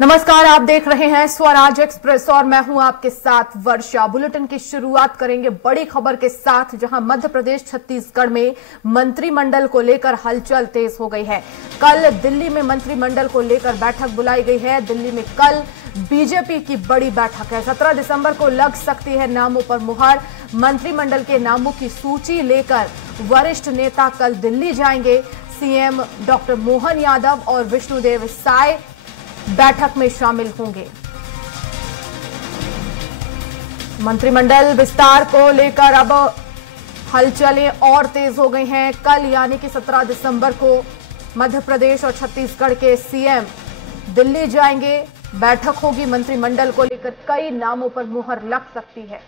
नमस्कार, आप देख रहे हैं स्वराज एक्सप्रेस और मैं हूं आपके साथ वर्षा। बुलेटिन की शुरुआत करेंगे बड़ी खबर के साथ, जहां मध्य प्रदेश छत्तीसगढ़ में मंत्रिमंडल को लेकर हलचल तेज हो गई है। कल दिल्ली में मंत्रिमंडल को लेकर बैठक बुलाई गई है। दिल्ली में कल बीजेपी की बड़ी बैठक है। 17 दिसंबर को लग सकती है नामों पर मुहर। मंत्रिमंडल के नामों की सूची लेकर वरिष्ठ नेता कल दिल्ली जाएंगे। सीएम डॉक्टर मोहन यादव और विष्णुदेव साय बैठक में शामिल होंगे। मंत्रिमंडल विस्तार को लेकर अब हलचलें और तेज हो गई हैं। कल यानी कि 17 दिसंबर को मध्य प्रदेश और छत्तीसगढ़ के सीएम दिल्ली जाएंगे। बैठक होगी मंत्रिमंडल को लेकर, कई नामों पर मुहर लग सकती है।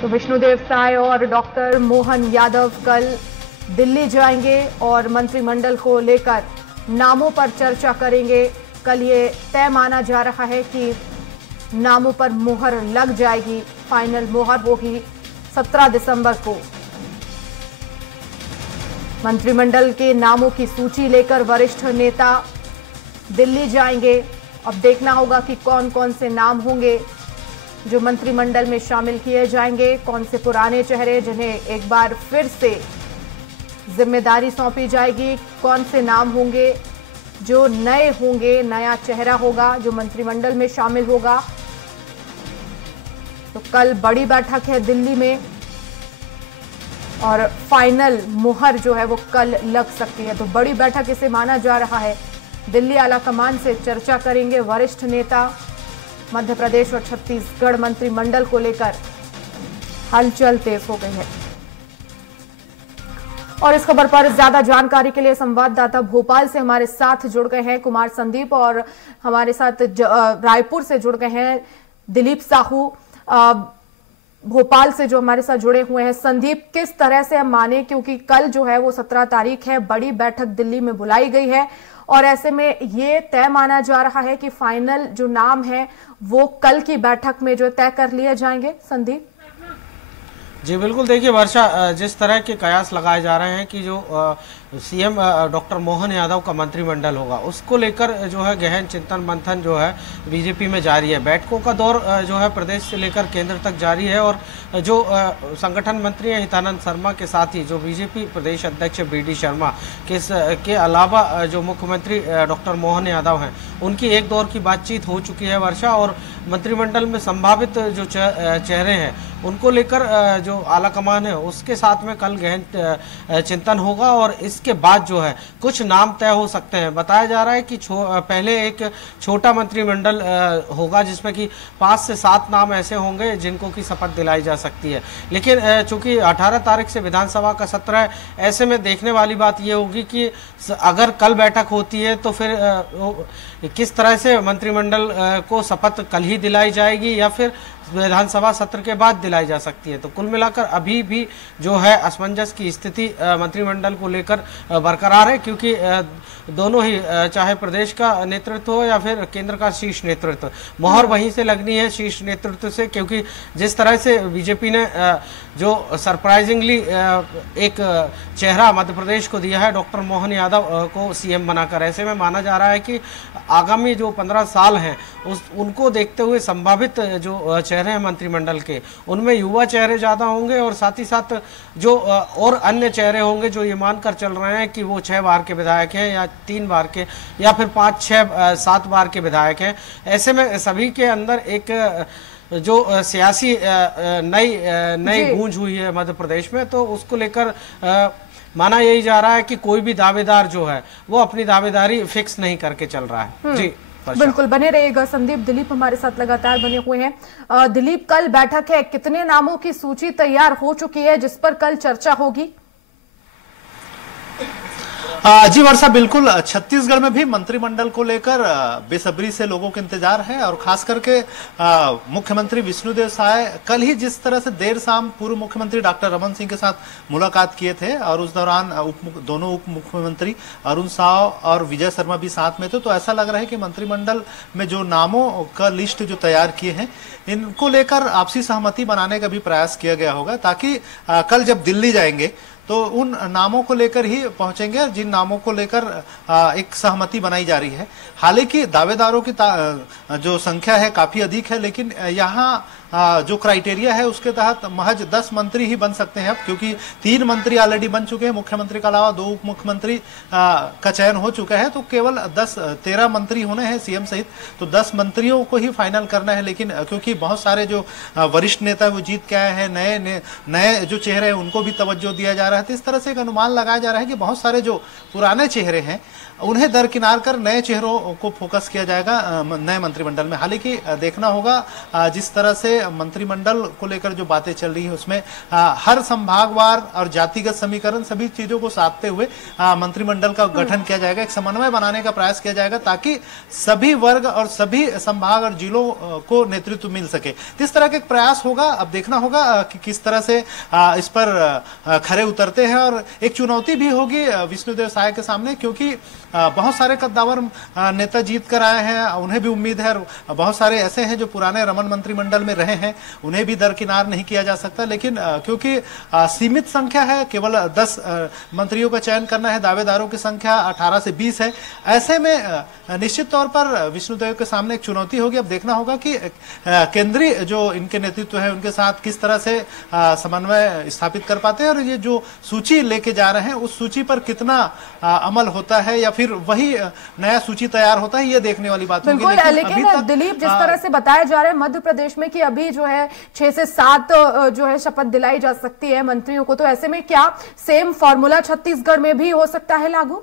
तो विष्णुदेव साय और डॉक्टर मोहन यादव कल दिल्ली जाएंगे और मंत्रिमंडल को लेकर नामों पर चर्चा करेंगे। कल ये तय माना जा रहा है कि नामों पर मुहर लग जाएगी। फाइनल मुहर होगी 17 दिसंबर को। मंत्रिमंडल के नामों की सूची लेकर वरिष्ठ नेता दिल्ली जाएंगे। अब देखना होगा कि कौन कौन से नाम होंगे जो मंत्रिमंडल में शामिल किए जाएंगे। कौन से पुराने चेहरे जिन्हें एक बार फिर से जिम्मेदारी सौंपी जाएगी, कौन से नाम होंगे जो नए होंगे, नया चेहरा होगा जो मंत्रिमंडल में शामिल होगा। तो कल बड़ी बैठक है दिल्ली में और फाइनल मुहर जो है वो कल लग सकती है। तो बड़ी बैठक इसे माना जा रहा है। दिल्ली आलाकमान से चर्चा करेंगे वरिष्ठ नेता। मध्य प्रदेश और छत्तीसगढ़ मंत्रिमंडल को लेकर हलचल तेज हो गई है। और इस खबर पर ज्यादा जानकारी के लिए संवाददाता भोपाल से हमारे साथ जुड़ गए हैं कुमार संदीप, और हमारे साथ रायपुर से जुड़ गए हैं दिलीप साहू। भोपाल से जो हमारे साथ जुड़े हुए हैं संदीप, किस तरह से हम माने, क्योंकि कल जो है वो 17 तारीख है, बड़ी बैठक दिल्ली में बुलाई गई है और ऐसे में ये तय माना जा रहा है कि फाइनल जो नाम है वो कल की बैठक में जो तय कर लिए जाएंगे। संदीप जी बिल्कुल, देखिए वर्षा, जिस तरह के कयास लगाए जा रहे हैं कि जो सीएम डॉक्टर मोहन यादव का मंत्रिमंडल होगा, उसको लेकर जो है गहन चिंतन मंथन जो है बीजेपी में जारी है। बैठकों का दौर जो है प्रदेश से लेकर केंद्र तक जारी है और जो संगठन मंत्री हैं हितानंद शर्मा के साथ ही जो बीजेपी प्रदेश अध्यक्ष बीडी शर्मा के अलावा जो मुख्यमंत्री डॉक्टर मोहन यादव हैं, उनकी एक दौर की बातचीत हो चुकी है वर्षा। और मंत्रिमंडल में संभावित जो चेहरे हैं उनको लेकर जो आलाकमान है उसके साथ में कल गहन चिंतन होगा और इसके बाद जो है कुछ नाम तय हो सकते हैं। बताया जा रहा है कि पहले एक छोटा मंत्रिमंडल होगा जिसमें कि 5 से 7 नाम ऐसे होंगे जिनको की शपथ दिलाई जा सकती है। लेकिन चूंकि 18 तारीख से विधानसभा का सत्र है, ऐसे में देखने वाली बात यह होगी कि अगर कल बैठक होती है तो फिर किस तरह से मंत्रिमंडल को शपथ कल ही दिलाई जाएगी या फिर विधानसभा सत्र के बाद दिलाई जा सकती है। तो कुल मिलाकर अभी भी जो है असमंजस की स्थिति मंत्रिमंडल को लेकर बरकरार है, क्योंकि दोनों ही, चाहे प्रदेश का नेतृत्व हो या फिर केंद्र का शीर्ष नेतृत्व, मोहर वहीं से लगनी है शीर्ष नेतृत्व से। क्योंकि जिस तरह से बीजेपी ने जो सरप्राइजिंगली एक चेहरा मध्य प्रदेश को दिया है डॉक्टर मोहन यादव को सीएम बनाकर, ऐसे में माना जा रहा है कि आगामी जो 15 साल हैं उनको देखते हुए संभावित जो चेहरे हैं मंत्रिमंडल के, उनमें युवा चेहरे ज्यादा होंगे और साथ ही साथ जो और अन्य चेहरे होंगे जो ये मानकर चल रहे हैं कि वो 6 बार के विधायक हैं या 3 बार के या फिर 5, 6, 7 बार के विधायक हैं। ऐसे में सभी के अंदर एक जो सियासी नई गूंज हुई है मध्य प्रदेश में, तो उसको लेकर माना यही जा रहा है कि कोई भी दावेदार जो है वो अपनी दावेदारी फिक्स नहीं करके चल रहा है। जी बिल्कुल, बने रहिएगा संदीप। दिलीप हमारे साथ लगातार बने हुए हैं। दिलीप, कल बैठक है, कितने नामों की सूची तैयार हो चुकी है जिस पर कल चर्चा होगी? जी वर्षा, बिल्कुल छत्तीसगढ़ में भी मंत्रिमंडल को लेकर बेसब्री से लोगों को इंतजार है और खास करके मुख्यमंत्री विष्णुदेव साय कल ही जिस तरह से देर शाम पूर्व मुख्यमंत्री डॉक्टर रमन सिंह के साथ मुलाकात किए थे और उस दौरान दोनों उप मुख्यमंत्री अरुण साव और विजय शर्मा भी साथ में थे, तो ऐसा लग रहा है कि मंत्रिमंडल में जो नामों का लिस्ट जो तैयार किए हैं इनको लेकर आपसी सहमति बनाने का भी प्रयास किया गया होगा, ताकि कल जब दिल्ली जाएंगे तो उन नामों को लेकर ही पहुंचेंगे जिन नामों को लेकर एक सहमति बनाई जा रही है। हालांकि दावेदारों की जो संख्या है काफी अधिक है, लेकिन यहाँ जो क्राइटेरिया है उसके तहत महज 10 मंत्री ही बन सकते हैं अब, क्योंकि 3 मंत्री ऑलरेडी बन चुके हैं, मुख्यमंत्री के अलावा 2 उप मुख्यमंत्री का चयन हो चुका है, तो केवल 13 मंत्री होने हैं सीएम सहित, तो 10 मंत्रियों को ही फाइनल करना है। लेकिन क्योंकि बहुत सारे जो वरिष्ठ नेता वो जीत के आए हैं, नए जो चेहरे हैं उनको भी तवज्जो दिया जा रहा है, तो इस तरह से एक अनुमान लगाया जा रहा है कि बहुत सारे जो पुराने चेहरे हैं उन्हें दरकिनार कर नए चेहरों को फोकस किया जाएगा नए मंत्रिमंडल में। हालांकि देखना होगा जिस तरह से मंत्रिमंडल को लेकर जो बातें चल रही है उसमें हर संभागवार और जातिगत समीकरण सभी चीजों को साधते हुए मंत्रिमंडल का गठन किया जाएगा, एक समन्वय बनाने का प्रयास किया जाएगा ताकि सभी वर्ग और सभी संभाग और जिलों को नेतृत्व मिल सके। इस तरह का एक प्रयास होगा। अब देखना होगा कि किस तरह से इस पर खरे उतरते हैं, और एक चुनौती भी होगी विष्णुदेव साय के सामने, क्योंकि बहुत सारे कद्दावर नेता जीत कर आए हैं, उन्हें भी उम्मीद है, बहुत सारे ऐसे हैं जो पुराने रमन मंत्रिमंडल में रहे हैं, उन्हें भी दरकिनार नहीं किया जा सकता। लेकिन क्योंकि सीमित संख्या है, केवल 10 मंत्रियों का चयन करना है, दावेदारों की संख्या 18 से 20 है, ऐसे में निश्चित तौर पर विष्णुदेव के सामने एक चुनौती होगी। अब देखना होगा कि केंद्रीय जो इनके नेतृत्व है उनके साथ किस तरह से समन्वय स्थापित कर पाते हैं, और ये जो सूची लेके जा रहे हैं उस सूची पर कितना अमल होता है या फिर वही नया सूची तैयार होता है, ये देखने वाली बात होगी। लेकिन दिलीप, जिस तरह से बताया जा रहा है मध्य प्रदेश में कि अभी जो है 6 से 7 जो है शपथ दिलाई जा सकती है मंत्रियों को, तो ऐसे में क्या सेम फॉर्मूला छत्तीसगढ़ में भी हो सकता है लागू?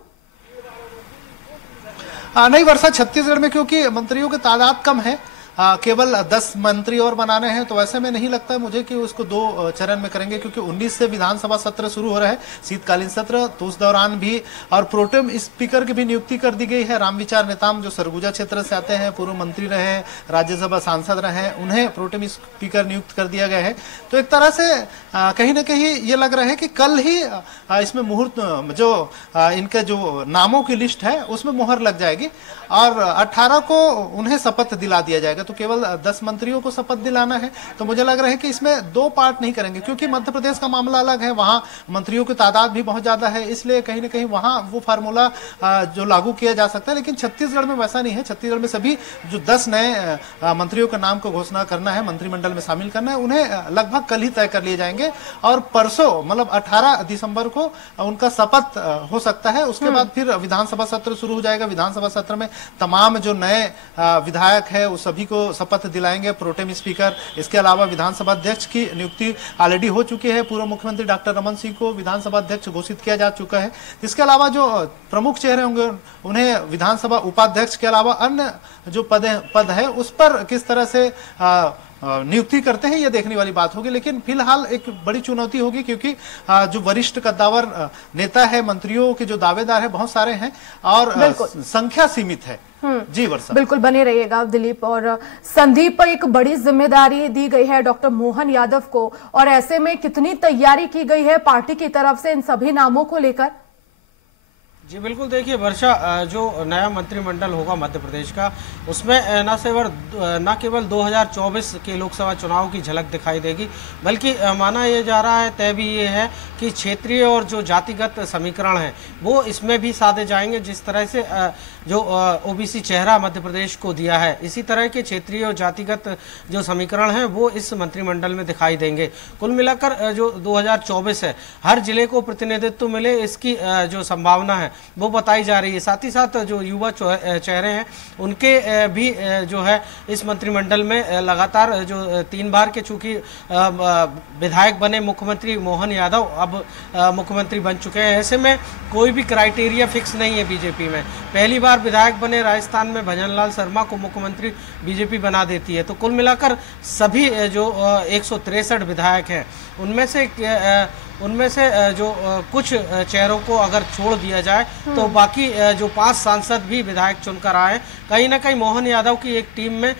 नहीं वर्षा, छत्तीसगढ़ में क्योंकि मंत्रियों की तादाद कम है, केवल 10 मंत्री और बनाने हैं, तो ऐसे में नहीं लगता मुझे कि उसको 2 चरण में करेंगे, क्योंकि 19 से विधानसभा सत्र शुरू हो रहा है, शीतकालीन सत्र, तो उस दौरान भी और प्रोटेम स्पीकर की भी नियुक्ति कर दी गई है। रामविचार नेताम जो सरगुजा क्षेत्र से आते हैं, पूर्व मंत्री रहे, राज्यसभा सांसद रहे, उन्हें प्रोटेम स्पीकर नियुक्त कर दिया गया है। तो एक तरह से कहीं ना कहीं ये लग रहा है कि कल ही इसमें मुहूर्त जो इनके जो नामों की लिस्ट है उसमें मुहर लग जाएगी और 18 को उन्हें शपथ दिला दिया जाएगा। तो केवल 10 मंत्रियों को शपथ दिलाना है, तो मुझे लग रहा है कि इसमें 2 पार्ट नहीं करेंगे, क्योंकि मध्य प्रदेश का मामला अलग है, वहां मंत्रियों की तादाद भी बहुत ज्यादा है, इसलिए कहीं ना कहीं वहां वो फार्मूला जो लागू किया जा सकता है। लेकिन छत्तीसगढ़ में वैसा नहीं है। छत्तीसगढ़ में सभी जो 10 नए मंत्रियों के नाम को घोषणा करना है, मंत्रिमंडल में शामिल करना है, उन्हें लगभग कल ही तय कर लिए जाएंगे और परसों मतलब 18 दिसंबर को उनका शपथ हो सकता है। उसके बाद फिर विधानसभा सत्र शुरू हो जाएगा। विधानसभा सत्र में तमाम जो नए विधायक है उस सभी को शपथ दिलाएंगे, प्रोटेम स्पीकर। इसके अलावा विधानसभा अध्यक्ष की नियुक्ति ऑलरेडी हो चुकी है, पूर्व मुख्यमंत्री डॉक्टर रमन सिंह को विधानसभा अध्यक्ष घोषित किया जा चुका है। इसके अलावा जो प्रमुख चेहरे होंगे उन्हें विधानसभा उपाध्यक्ष के अलावा अन्य जो पद है उस पर किस तरह से नियुक्ति करते हैं, ये देखने वाली बात होगी। लेकिन फिलहाल एक बड़ी चुनौती होगी, क्योंकि जो वरिष्ठ कद्दावर नेता है, मंत्रियों के जो दावेदार है बहुत सारे हैं और संख्या सीमित है। जी वर्षा, बिल्कुल बने रहिएगा दिलीप। और संदीप पर एक बड़ी जिम्मेदारी दी गई है डॉक्टर मोहन यादव को, और ऐसे में कितनी तैयारी की गई है पार्टी की तरफ से इन सभी नामों को लेकर? जी बिल्कुल, देखिए वर्षा, जो नया मंत्रिमंडल होगा मध्य प्रदेश का, उसमें न केवल 2024 के लोकसभा चुनाव की झलक दिखाई देगी, बल्कि माना यह जा रहा है, तय भी ये है कि क्षेत्रीय और जो जातिगत समीकरण हैं वो इसमें भी साधे जाएंगे। जिस तरह से जो ओबीसी चेहरा मध्य प्रदेश को दिया है, इसी तरह के क्षेत्रीय और जातिगत जो समीकरण हैं वो इस मंत्रिमंडल में दिखाई देंगे। कुल मिलाकर जो 2024 है, हर जिले को प्रतिनिधित्व मिले, इसकी जो संभावना है वो बताई जा रही है। साथ ही साथ जो युवा चेहरे हैं उनके भी जो है इस मंत्रिमंडल में लगातार जो 3 बार के चूंकि विधायक बने मुख्यमंत्री मोहन यादव अब मुख्यमंत्री बन चुके हैं, ऐसे में कोई भी क्राइटेरिया फिक्स नहीं है बीजेपी में। पहली बार विधायक बने राजस्थान में भजनलाल शर्मा को मुख्यमंत्री बीजेपी बना देती है। तो कुल मिलाकर सभी जो 163 विधायक हैं उनमें से उनमें से जो कुछ चेहरों को अगर छोड़ दिया जाए तो बाकी जो 5 सांसद भी विधायक चुनकर आए, कहीं ना कहीं मोहन यादव की एक टीम में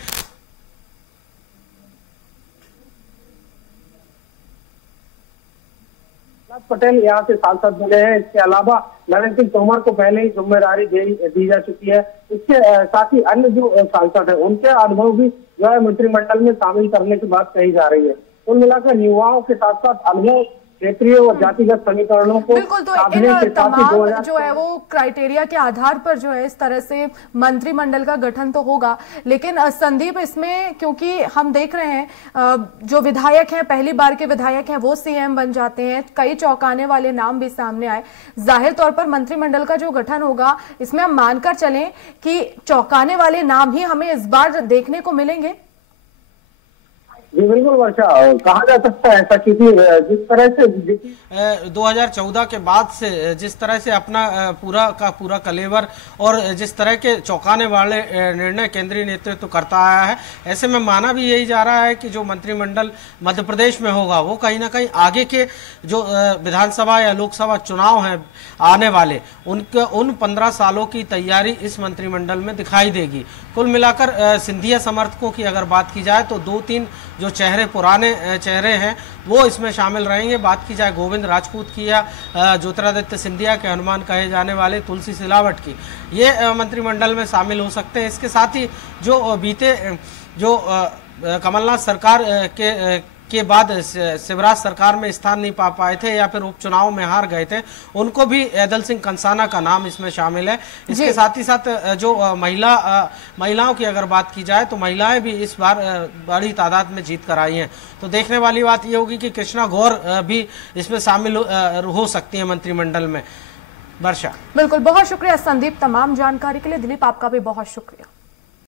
पटेल यहाँ से सांसद बने हैं। इसके अलावा नरेंद्र सिंह तोमर को पहले ही जिम्मेदारी दी जा चुकी है। इसके साथ ही अन्य जो सांसद है उनके अनुभव भी जो है मंत्रिमंडल में शामिल करने की बात कही जा रही है। कुल मिलाकर युवाओं के साथ साथ अनुभव, क्षेत्रीय और जातिगत समीकरणों को बिल्कुल, तो इन तमाम जो है वो क्राइटेरिया के आधार पर जो है इस तरह से मंत्रिमंडल का गठन तो होगा। लेकिन संदीप, इसमें क्योंकि हम देख रहे हैं जो विधायक हैं, पहली बार के विधायक हैं, वो सीएम बन जाते हैं, कई चौंकाने वाले नाम भी सामने आए। जाहिर तौर पर मंत्रिमंडल का जो गठन होगा इसमें हम मानकर चलें कि चौंकाने वाले नाम ही हमें इस बार देखने को मिलेंगे। जी बिल्कुल वर्षा, कहा जा सकता है ऐसा, क्योंकि जिस तरह से 2014 के बाद से जिस तरह से अपना पूरा का पूरा कलेवर और जिस तरह के चौंकाने वाले निर्णय केंद्रीय नेतृत्व करता आया है, ऐसे में माना भी यही जा रहा है कि जो मंत्रिमंडल मध्य प्रदेश में होगा वो कहीं ना कहीं आगे के जो विधानसभा या लोकसभा चुनाव हैं आने वाले, उन 15 सालों की तैयारी इस मंत्रिमंडल में दिखाई देगी। कुल मिलाकर सिंधिया समर्थकों की अगर बात की जाए तो 2-3 जो चेहरे, पुराने चेहरे हैं, वो इसमें शामिल रहेंगे। बात की जाए गोविंद राजपूत की या ज्योतिरादित्य सिंधिया के हनुमान कहे जाने वाले तुलसी सिलावट की, ये मंत्रिमंडल में शामिल हो सकते हैं। इसके साथ ही जो बीते जो कमलनाथ सरकार के बाद शिवराज सरकार में स्थान नहीं पा पाए थे या फिर उपचुनाव में हार गए थे, उनको भी ऐदल सिंह कंसाना का नाम इसमें शामिल है। इसके साथ ही साथ जो महिलाओं की अगर बात की जाए तो महिलाएं भी इस बार बड़ी तादाद में जीत कर आई हैं। तो देखने वाली बात ये होगी कि कृष्णा गौर भी इसमें शामिल हो सकती है मंत्रिमंडल में। वर्षा, बिल्कुल, बहुत शुक्रिया संदीप तमाम जानकारी के लिए। दिलीप, आपका भी बहुत शुक्रिया।